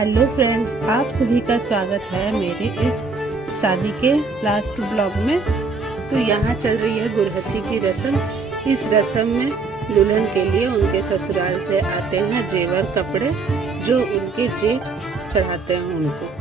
Hello friends, आप सभी का स्वागत है मेरे इस शादी के लास्ट ब्लॉग में। तो यहाँ चल रही है गुरहथी की रस्म। इस रस्म में दुल्हन के लिए उनके ससुराल से आते हैं जेवर कपड़े जो उनके जेठ चढ़ाते हैं उनको।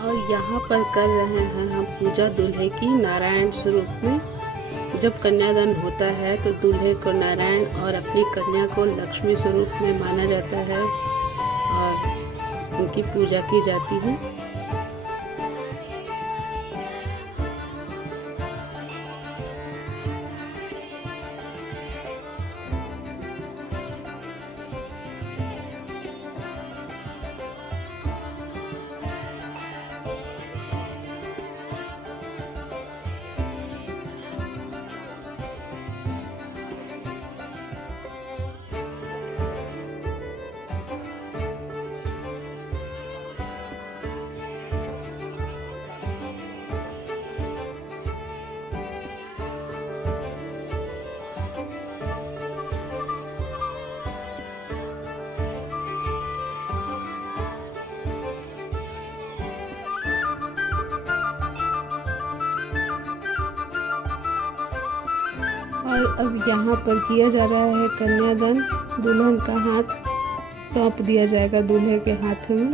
और यहाँ पर कर रहे हैं हम पूजा दूल्हे की नारायण स्वरूप में। जब कन्यादान होता है तो दूल्हे को नारायण और अपनी कन्या को लक्ष्मी स्वरूप में माना जाता है और उनकी पूजा की जाती है। और अब यहाँ पर किया जा रहा है कन्यादान। दुल्हन का हाथ सौंप दिया जाएगा दूल्हे के हाथ में।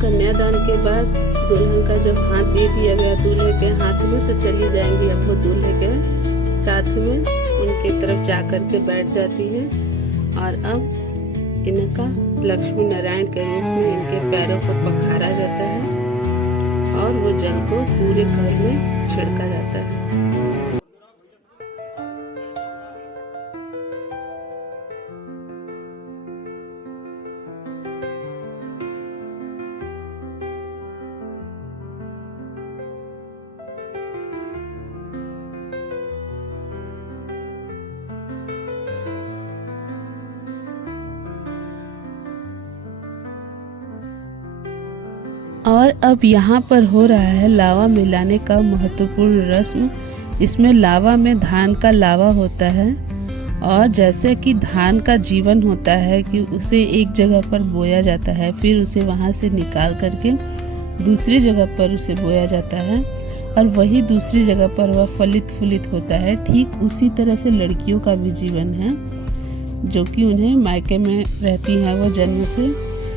कन्यादान के बाद दुल्हन का जब हाथ दे दिया गया दूल्हे के हाथ में, तो चली जाएंगी अब वो दूल्हे के साथ में उनके तरफ जा कर के बैठ जाती हैं। और अब इनका लक्ष्मी नारायण के रूप में इनके पैरों को पखारा जाता है और वो जल को पूरे घर में छिड़का जाता है। और अब यहाँ पर हो रहा है लावा मिलाने का महत्वपूर्ण रस्म। इसमें लावा में धान का लावा होता है और जैसे कि धान का जीवन होता है कि उसे एक जगह पर बोया जाता है, फिर उसे वहाँ से निकाल करके दूसरी जगह पर उसे बोया जाता है और वही दूसरी जगह पर वह फलित फूलित होता है। ठीक उसी तरह से लड़कियों का भी जीवन है, जो कि उन्हें मायके में रहती हैं वो जन्म से,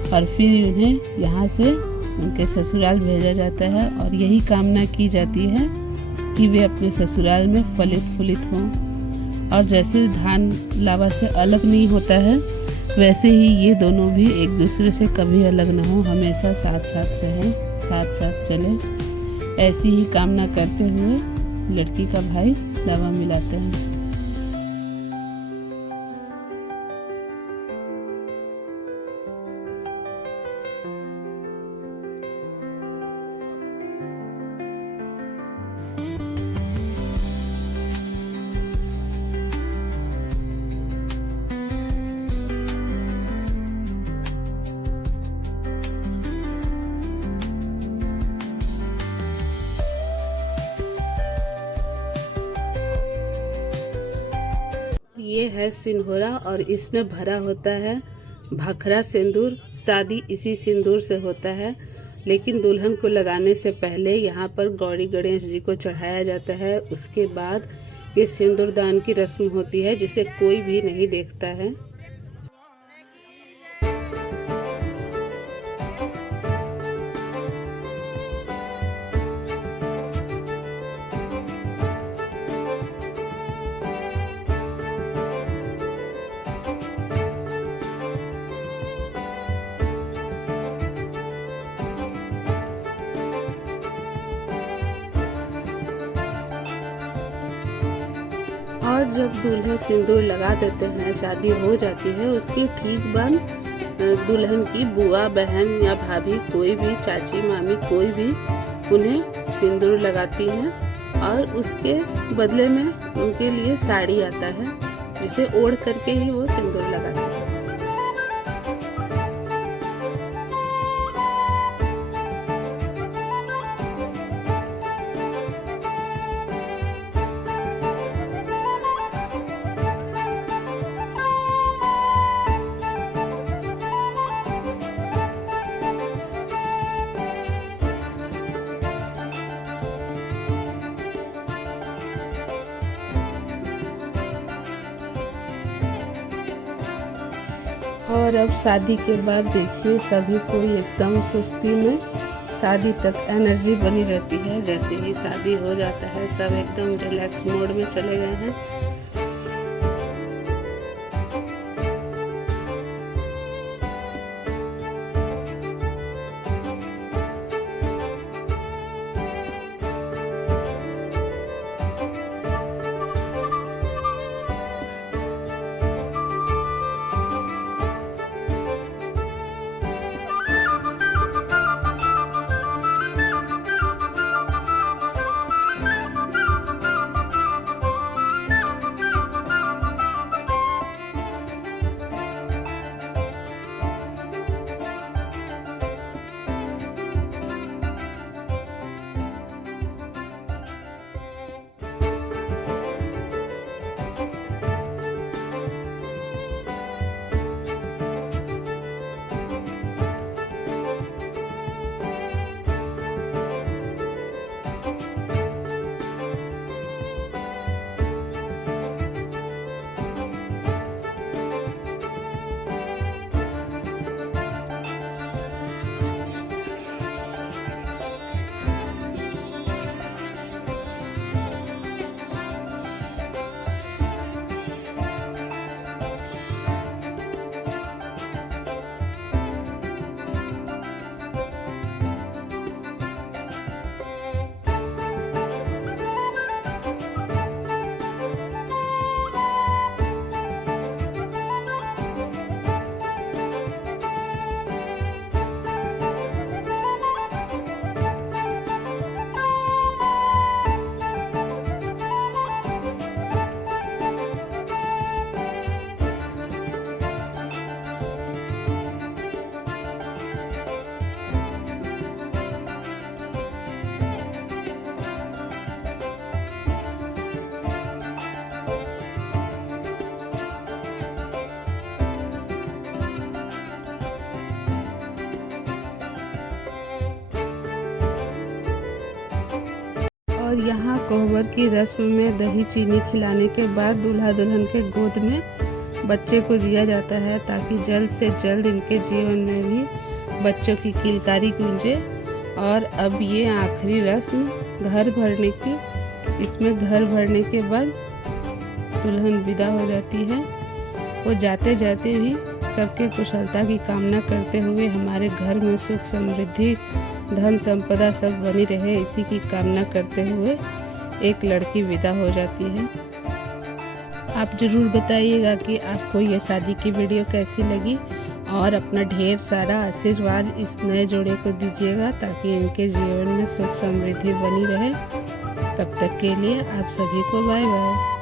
और फिर उन्हें यहाँ से उनके ससुराल भेजा जाता है और यही कामना की जाती है कि वे अपने ससुराल में फलित फूलित हों। और जैसे धान लावा से अलग नहीं होता है, वैसे ही ये दोनों भी एक दूसरे से कभी अलग ना हो, हमेशा साथ साथ रहें, साथ साथ चलें। ऐसी ही कामना करते हुए लड़की का भाई लावा मिलाते हैं। ये है सिंदूरा और इसमें भरा होता है भखरा सिंदूर। शादी इसी सिंदूर से होता है, लेकिन दुल्हन को लगाने से पहले यहाँ पर गौरी गणेश जी को चढ़ाया जाता है। उसके बाद ये सिंदूर दान की रस्म होती है, जिसे कोई भी नहीं देखता है। और जब दूल्हे सिंदूर लगा देते हैं, शादी हो जाती है, उसके ठीक बाद दुल्हन की बुआ, बहन या भाभी, कोई भी, चाची, मामी, कोई भी उन्हें सिंदूर लगाती हैं और उसके बदले में उनके लिए साड़ी आता है, जिसे ओढ़ करके ही वो सिंदूर लगाते हैं। और अब शादी के बाद देखिए सभी कोई एकदम सुस्ती में, शादी तक एनर्जी बनी रहती है। जैसे ही शादी हो जाता है, सब एकदम रिलैक्स मोड में चले गए हैं। और यहाँ कोहबर की रस्म में दही चीनी खिलाने के बाद दूल्हा दुल्हन के गोद में बच्चे को दिया जाता है, ताकि जल्द से जल्द इनके जीवन में भी बच्चों की किलकारी गूंजे। और अब ये आखिरी रस्म घर भरने की, इसमें घर भरने के बाद दुल्हन विदा हो जाती है। वो जाते जाते भी सबके कुशलता की कामना करते हुए हमारे घर में सुख समृद्धि धन संपदा सब बनी रहे, इसी की कामना करते हुए एक लड़की विदा हो जाती है। आप ज़रूर बताइएगा कि आपको ये शादी की वीडियो कैसी लगी, और अपना ढेर सारा आशीर्वाद इस नए जोड़े को दीजिएगा, ताकि इनके जीवन में सुख समृद्धि बनी रहे। तब तक के लिए आप सभी को बाय बाय।